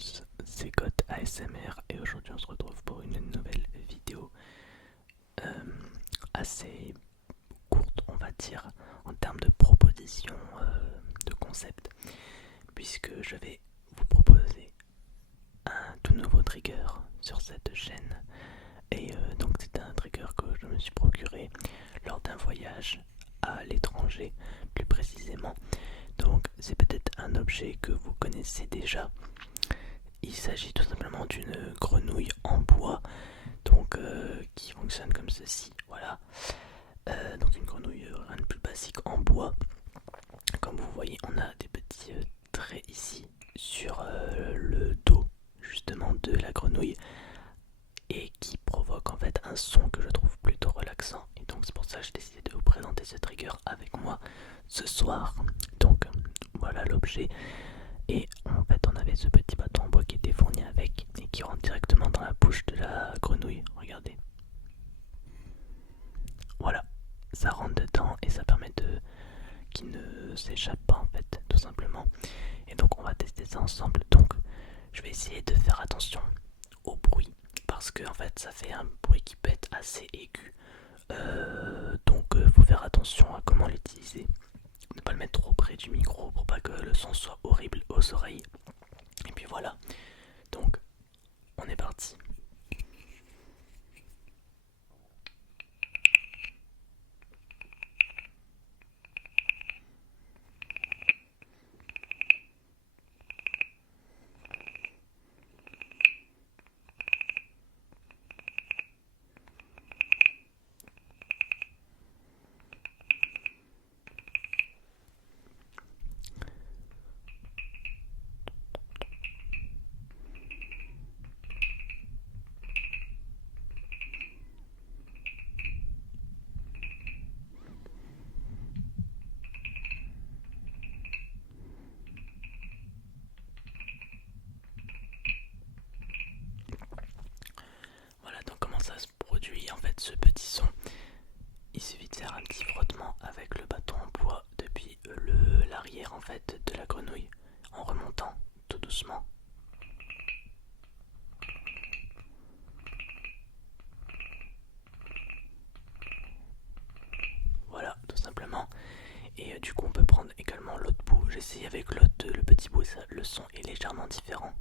tous, c'est God ASMR et aujourd'hui on se retrouve pour une nouvelle vidéo euh, assez courte on va dire en termes de proposition de concept puisque je vais vous proposer un tout nouveau trigger sur cette chaîne et donc c'est un trigger que je me suis procuré lors d'un voyage à l'étranger plus précisément. Donc c'est peut-être un objet que vous connaissez déjà. Il s'agit tout simplement d'une grenouille en bois, donc qui fonctionne comme ceci. Voilà. Donc une grenouille rien de plus basique en bois. Comme vous voyez, on a des petits traits ici sur le dos justement de la grenouille et qui provoque en fait un son que je trouve plutôt relaxant. Et donc c'est pour ça que j'ai décidé de vous présenter ce trigger avec moi ce soir. Donc voilà l'objet. Et en fait on avait ce petit bâton en bois qui était fourni avec et qui rentre directement dans la bouche de la grenouille. Regardez. Voilà. Ça rentre dedans et ça permet de qu'il ne s'échappe pas en fait tout simplement. Et donc on va tester ça ensemble. Donc je vais essayer de faire attention au bruit parce que en fait ça fait un bruit qui peut être assez aigu. Donc faut faire attention à comment l'utiliser. Ne pas le mettre trop près du micro pour pas que le son soit horrible aux oreilles. Et puis voilà. Donc on est parti. Voilà donc comment ça se produit en fait ce petit son. Il suffit de faire un petit frottement avec le bâton en bois depuis l'arrière en fait de la grenouille en remontant tout doucement. Voilà tout simplement. Et du coup on peut prendre également l'autre bout. J'essaye avec le petit bout, le son est légèrement différent.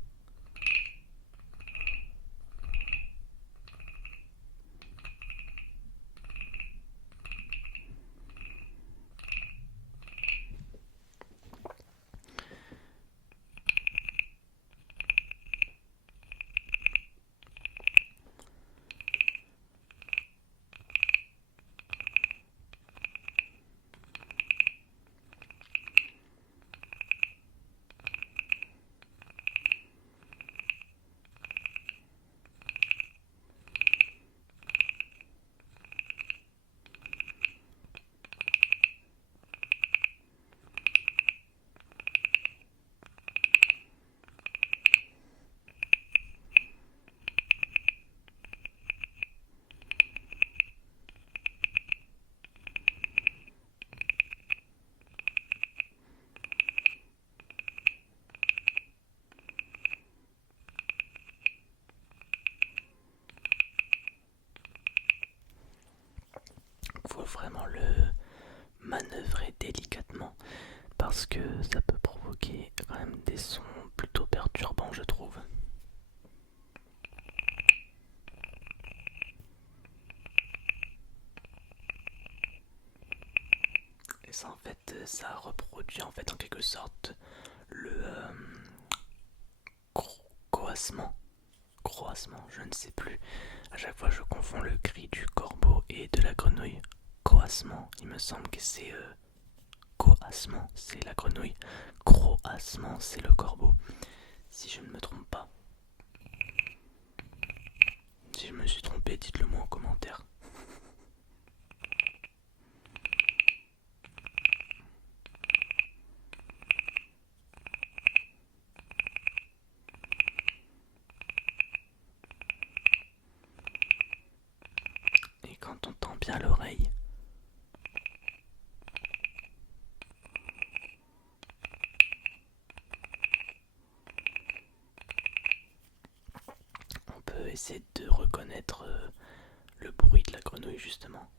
Il faut vraiment le manœuvrer délicatement parce que ça peut provoquer quand même des sons plutôt perturbants je trouve. Et ça en fait ça reproduit en fait en quelque sorte le croassement. Croassement, je ne sais plus. À chaque fois je confonds le cri du corbeau et de la grenouille. Croassement, il me semble que c'est coassement, c'est la grenouille. Croassement, c'est le corbeau. Si je ne me trompe pas. Si je me suis trompé, dites-le moi en commentaire. Et quand on tend bien l'oreille, essayer de reconnaître le bruit de la grenouille justement.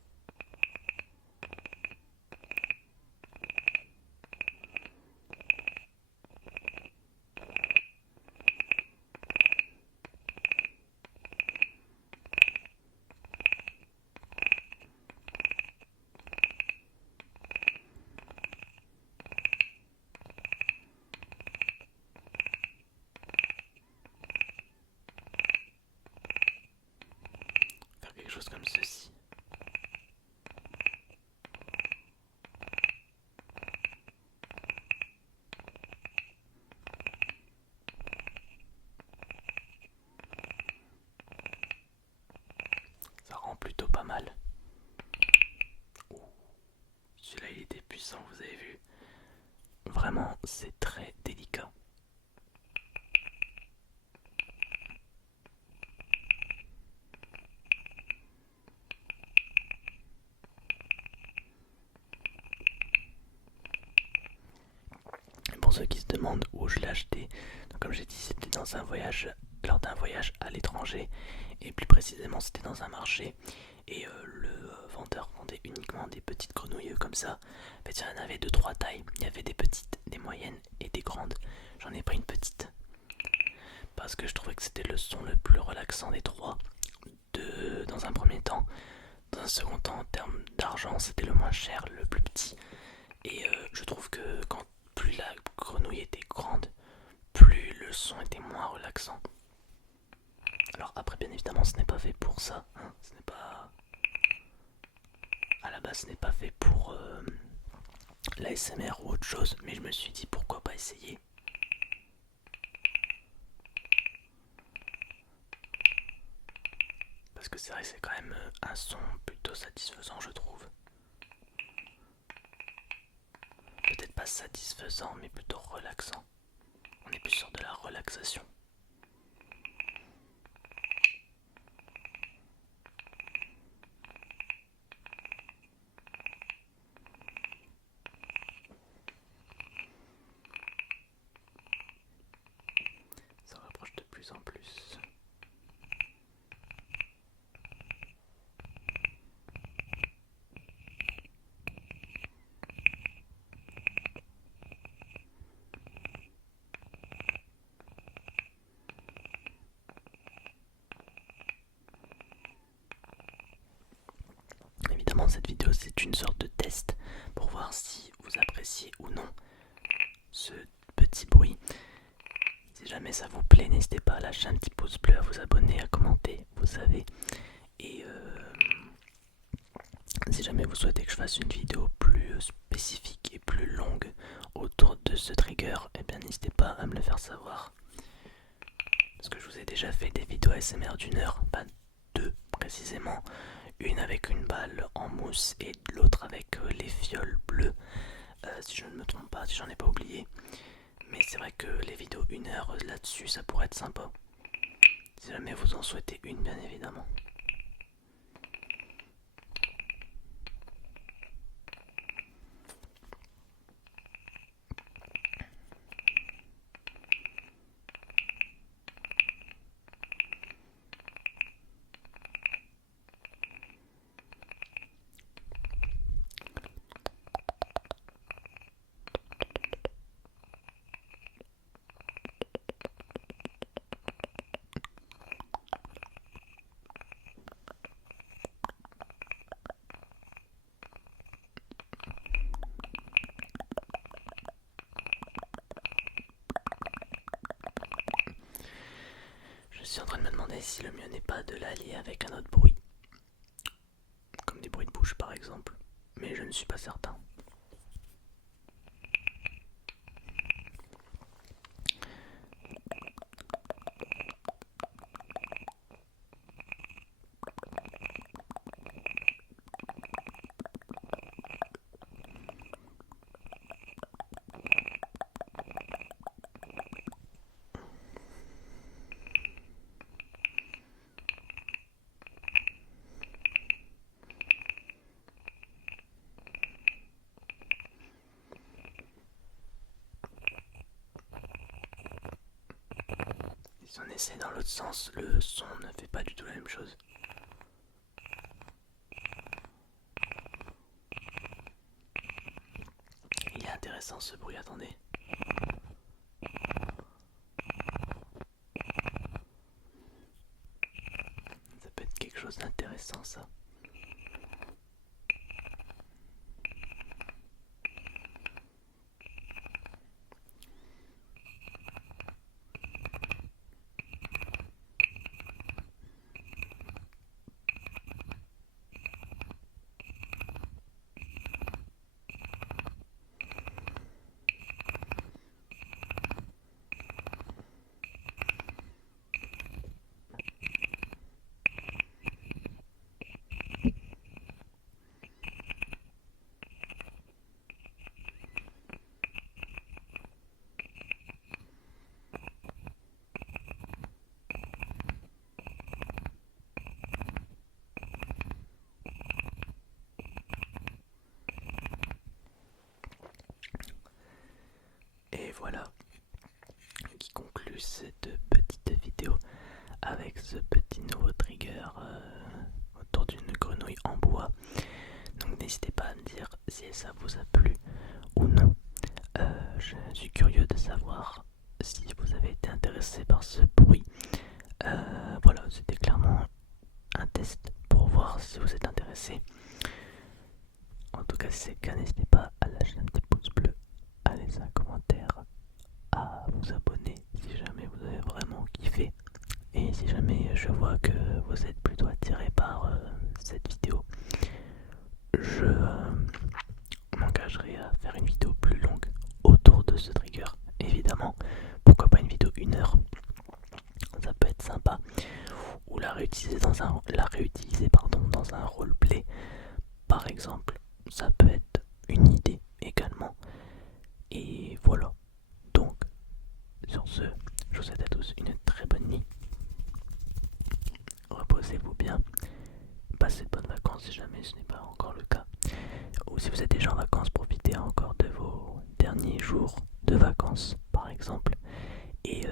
Faire quelque chose comme ceci. Ça rend plutôt pas mal. Ouh, celui-là il était puissant, vous avez vu. Vraiment, c'est très délicat. Et pour ceux qui se demandent où je l'ai acheté, donc comme j'ai dit, c'était dans un voyage, lors d'un voyage à l'étranger, et plus précisément, c'était dans un marché. Et le vendeur vendait uniquement des petites grenouilles comme ça. En fait, il y en avait de trois tailles. Il y avait des petites, des moyennes et des grandes. J'en ai pris une petite parce que je trouvais que c'était le son le plus relaxant des trois. Dans un premier temps, dans un second temps, en termes d'argent, c'était le moins cher, le plus petit. Et je trouve que quand plus la grenouille était grande, plus le son était moins relaxant. Alors après, bien évidemment, ce n'est pas fait pour ça. Hein. Ce n'est pas à la base, ce n'est pas fait pour l'ASMR ou autre chose, mais je me suis dit pourquoi pas essayer. Parce que c'est vrai que c'est quand même un son plutôt satisfaisant, je trouve. Peut-être pas satisfaisant, mais plutôt relaxant. On est plus sur de la relaxation. Ça rapproche de plus en plus. Évidemment, cette vidéo c'est une sorte de test pour voir si vous appréciez ou non ce petit bruit. Si jamais ça vous plaît, n'hésitez pas à lâcher un petit pouce bleu, à vous abonner, à commenter, vous savez. Et si jamais vous souhaitez que je fasse une vidéo plus spécifique et plus longue autour de ce trigger, eh bien n'hésitez pas à me le faire savoir. Parce que je vous ai déjà fait des vidéos ASMR d'une heure, pas deux précisément. Une avec une balle en mousse et l'autre avec les fioles bleues. Si je ne me trompe pas, si j'en ai pas oublié. Mais c'est vrai que les vidéos 1 heure là-dessus, ça pourrait être sympa. Si jamais vous en souhaitez une, bien évidemment. Je suis en train de me demander si le mieux n'est pas de l'allier avec un autre bruit. Comme des bruits de bouche par exemple. Mais je ne suis pas certain. Si on essaie dans l'autre sens, le son ne fait pas du tout la même chose. Il est intéressant ce bruit, attendez. Ça peut être quelque chose d'intéressant ça. Et voilà qui conclut cette petite vidéo avec ce petit nouveau trigger autour d'une grenouille en bois. Donc n'hésitez pas à me dire si ça vous a plu ou non. Je suis curieux de savoir si vous avez été intéressé par ce bruit. Voilà, c'était clairement un test pour voir si vous êtes intéressé. En tout cas, si c'est le cas, n'hésitez pas à lâcher un petit pouce bleu, à laisser un commentaire, à vous abonner si jamais vous avez vraiment kiffé. Et si jamais je vois que vous êtes plutôt attiré par cette vidéo, je m'engagerai à faire une vidéo plus longue autour de ce trigger. Évidemment, pourquoi pas une vidéo 1 heure, ça peut être sympa. Ou la réutiliser dans un roleplay par exemple, ça peut être une idée également. Et voilà, donc sur ce, je vous souhaite à tous une très bonne nuit. Reposez-vous bien, passez de bonnes vacances si jamais ce n'est pas encore le cas. Ou si vous êtes déjà en vacances, profitez encore de vos derniers jours de vacances par exemple. Et